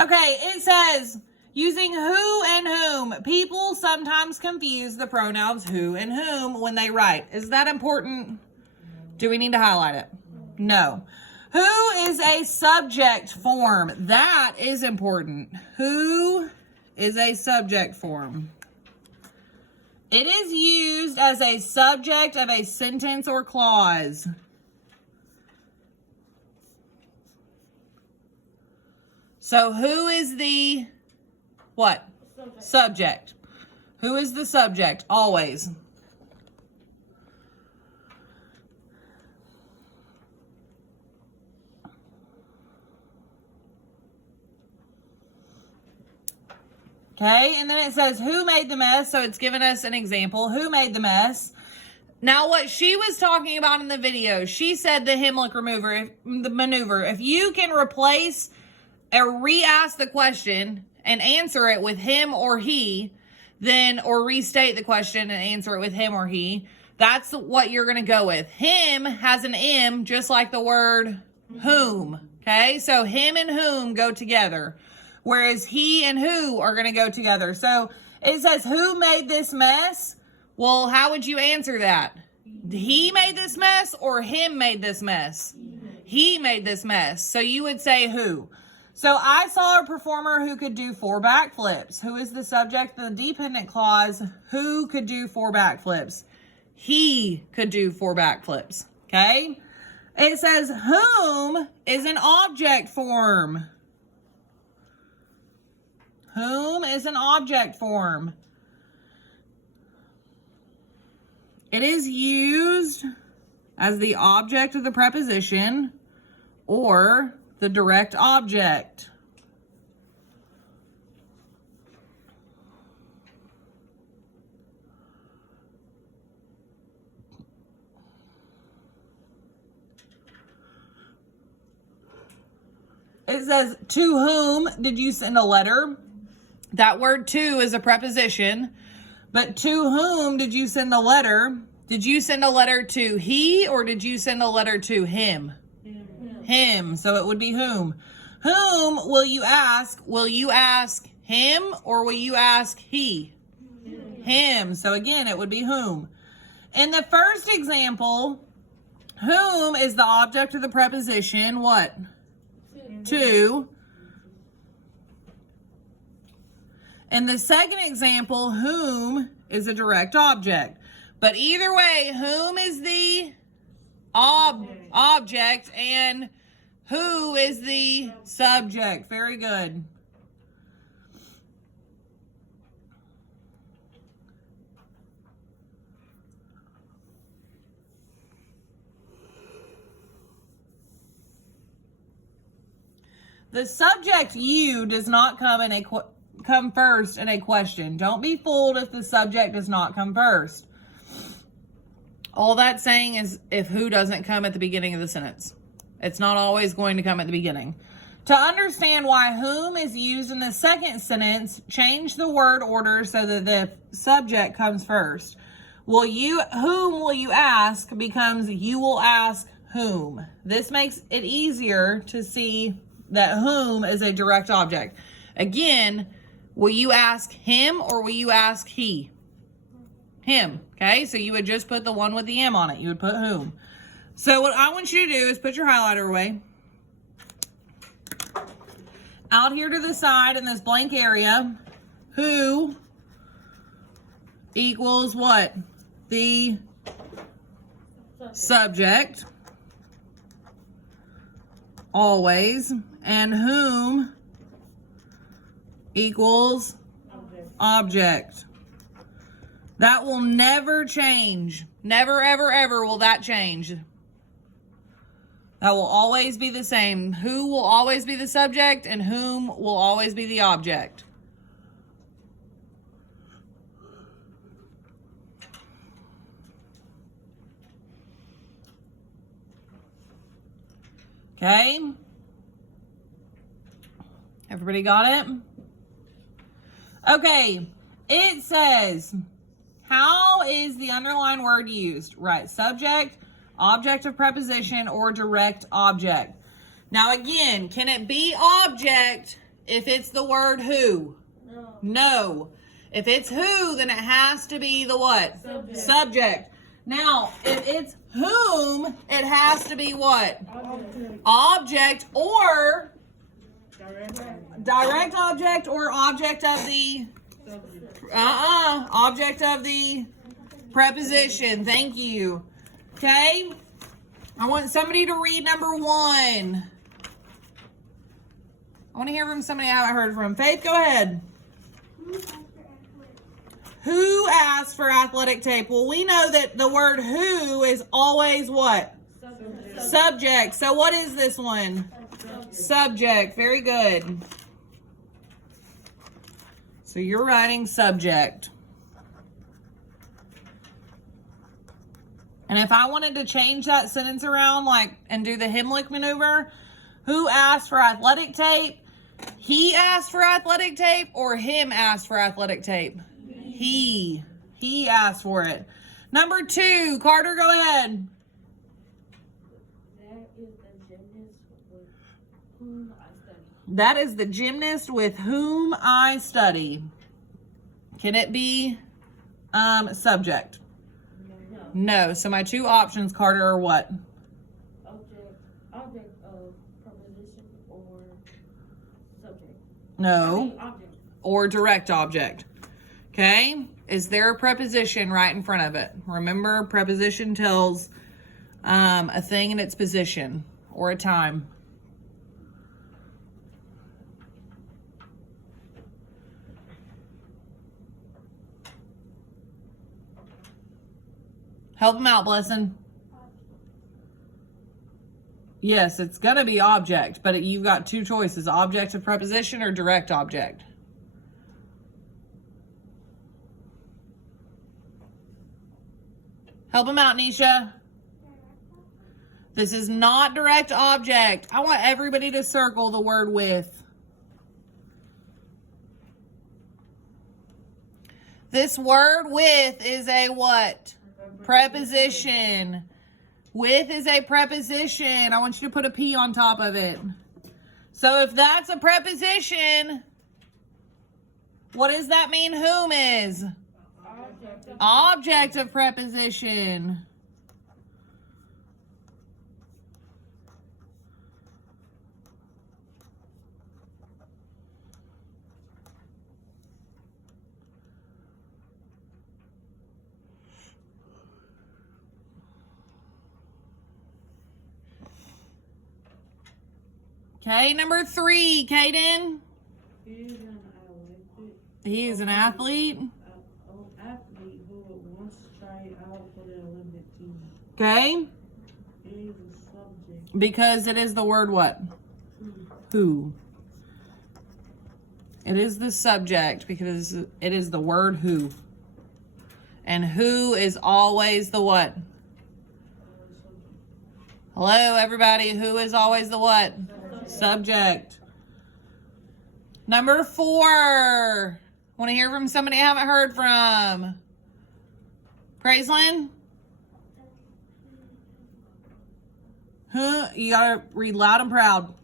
Okay, it says, using who and whom. People sometimes confuse the pronouns who and whom when they write. Is that important? Do we need to highlight it? No. Who is a subject form? That is important. Who is a subject form? It is used as a subject of a sentence or clause. So who is the what? Subject. Who is the subject? Always. Okay, and then it says, who made the mess? So it's given us an example. Who made the mess? Now, what she was talking about in the video, she said the Heimlich maneuver. If you can replace or re-ask the question and answer it with him or he, then, or restate the question and answer it with him or he, that's what you're going to go with. Him has an M, just like the word whom. Okay, so him and whom go together, whereas he and who are going to go together. So it says, who made this mess? Well, how would you answer that? He made this mess or him made this mess? He made this mess. So you would say who? So I saw a performer who could do 4 backflips. Who is the subject of the dependent clause? Who could do 4 backflips? He could do 4 backflips. Okay? It says whom is an object form. Whom is an object form. It is used as the object of the preposition or the direct object. It says, to whom did you send a letter? That word to is a preposition. But to whom did you send the letter? Did you send a letter to he or did you send a letter to him? Him. So it would be whom. Whom will you ask? Will you ask him or will you ask he? Him. So again, it would be whom. In the first example, whom is the object of the preposition? What? To. In the second example, whom is a direct object. But either way, whom is the object and who is the subject. Very good. The subject you does not come first in a question. Don't be fooled if the subject does not come first. All that's saying is if who doesn't come at the beginning of the sentence. It's not always going to come at the beginning. To understand why whom is used in the second sentence, change the word order so that the subject comes first. Whom will you ask becomes you will ask whom. This makes it easier to see that whom is a direct object. Again, will you ask him or will you ask he? Him. Okay, so you would just put the one with the M on it. You would put whom. So what I want you to do is put your highlighter away. Out here to the side in this blank area, who equals what? The subject. Always. And whom equals object. That will never change. Never, ever, ever will that change. That will always be the same. Who will always be the subject and whom will always be the object. Okay? Everybody got it? Okay. It says, how is the underlined word used? Right. Subject, object of preposition, or direct object. Now again, can it be object if it's the word who? No. No. If it's who, then it has to be the what? Subject. Subject. Now, if it's whom, it has to be what? Object. Object or Direct. direct object or object of the Subject. object of the preposition. Thank you. Okay? I want somebody to read number 1. I want to hear from somebody I haven't heard from. Faith, go ahead. Who asked for athletic tape? Well, we know that the word who is always what? Subject. Subject. So what is this one? Subject. Very good. So you're writing subject. And if I wanted to change that sentence around, like, and do the Heimlich maneuver, who asked for athletic tape? He asked for athletic tape or him asked for athletic tape? He asked for it. Number 2, Carter, go ahead. That is the gymnast with whom I study. That is the gymnast with whom I study. Can it be subject? No. No. So my 2 options, Carter, are what? Object of preposition or subject. No. Object. Or direct object. Okay? Is there a preposition right in front of it? Remember, preposition tells a thing in its position or a time. Help him out, Blessing. Yes, it's going to be object, but you've got 2 choices. Object of preposition or direct object. Help him out, Nisha. This is not direct object. I want everybody to circle the word with. This word with is a what? Preposition. With is a preposition. I want you to put a P on top of it. So if that's a preposition, what does that mean whom is? Object of preposition. Okay, number 3, Kaden. He is an athlete. Athlete who wants to try out for the Olympic team. Okay, It is a subject. because it is the word what? Who. It is the subject because it is the word who. And who is always the what? Hello, everybody. Who is always the what? Subject. Number 4. Want to hear from somebody I haven't heard from? Praiselyn? Who? You gotta read loud and proud.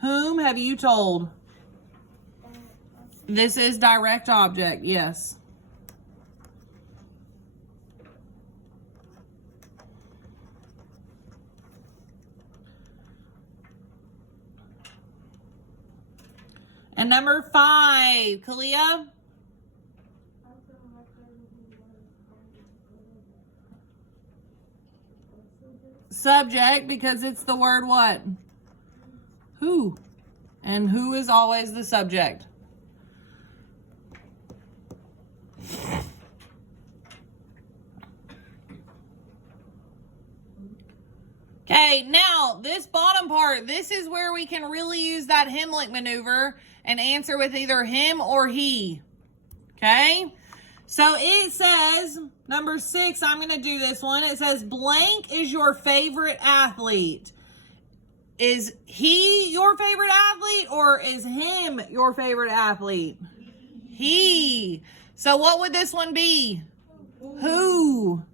Whom have you told? This is direct object, yes. And number 5, Kalia. Subject, because it's the word what? Who. And who is always the subject. Okay, now this bottom part, this is where we can really use that Heimlich maneuver and answer with either him or he. Okay? So it says, number 6, I'm going to do this one. It says, blank is your favorite athlete. Is he your favorite athlete or is him your favorite athlete? He. So what would this one be? Who.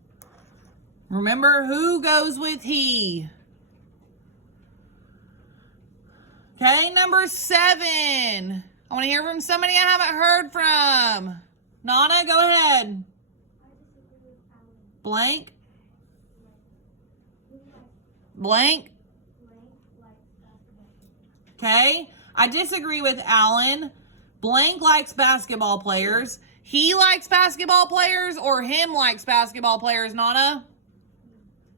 Remember, who goes with he? Okay, number 7. I want to hear from somebody I haven't heard from. Nana, go ahead. Blank. Blank. Okay, I disagree with Alan. Blank likes basketball players. He likes basketball players, or him likes basketball players, Nana?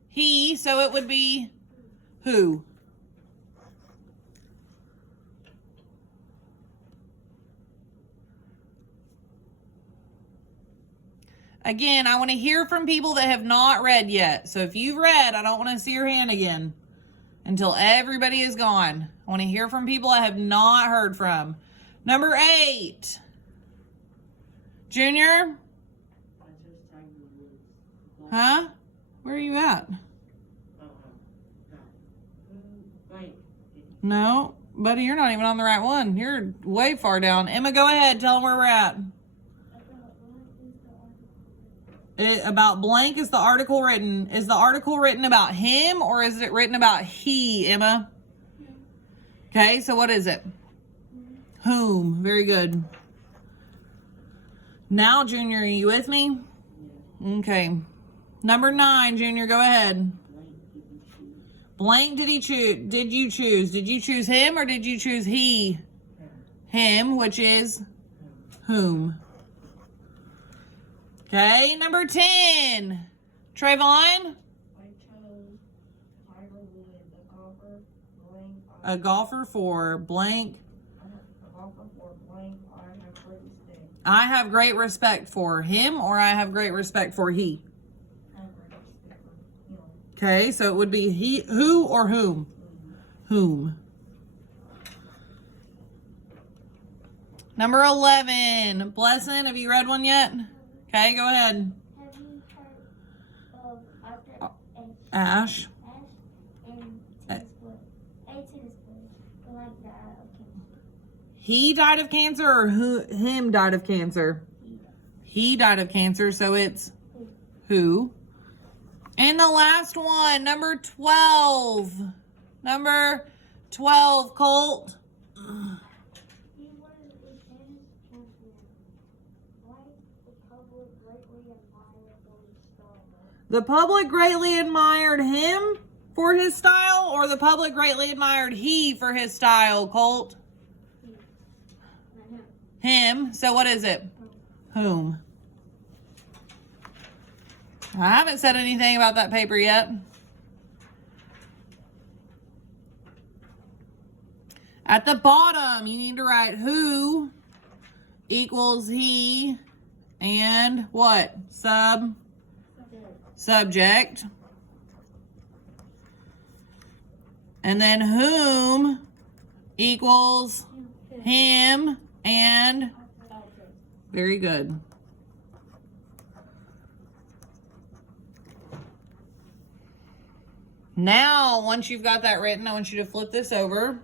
He, so it would be who? Again, I want to hear from people that have not read yet. So if you've read, I don't want to see your hand again until everybody is gone. I want to hear from people I have not heard from. Number 8. Junior? Huh? Where are you at? No, buddy, you're not even on the right one. You're way far down. Emma, go ahead. Tell them where we're at. About blank is the article written. Is the article written about him or is it written about he, Emma? Okay, so what is it? Whom. Very good. Now, Junior, are you with me? Okay. Number 9, Junior, go ahead. Blank did you choose? Did you choose him or did you choose he? Him, which is whom. Okay, number 10. Trayvon? I chose Tiger Woods, a golfer, blank. A golfer for blank. A golfer for blank. I I have great respect. have great respect for him, or I have great respect for he. I have great respect for him. Okay, so it would be he, who, or whom? Whom. Number 11. Blessing, have you read one yet? Okay, go ahead. Have you heard of after Ash. and tennis player? A tennis player, but like died of cancer. He died of cancer, or him died of cancer? He died of cancer, so it's who. And the last one, number 12. Number 12, Colt. He was a tennis champion. Why the public greatly admired his style? The public greatly admired him for his style, or the public greatly admired he for his style, Colt? Him. So what is it? Whom. I haven't said anything about that paper yet. At the bottom, you need to write who equals he and what? Subject. And then whom equals him and very good. Now, once you've got that written, I want you to flip this over.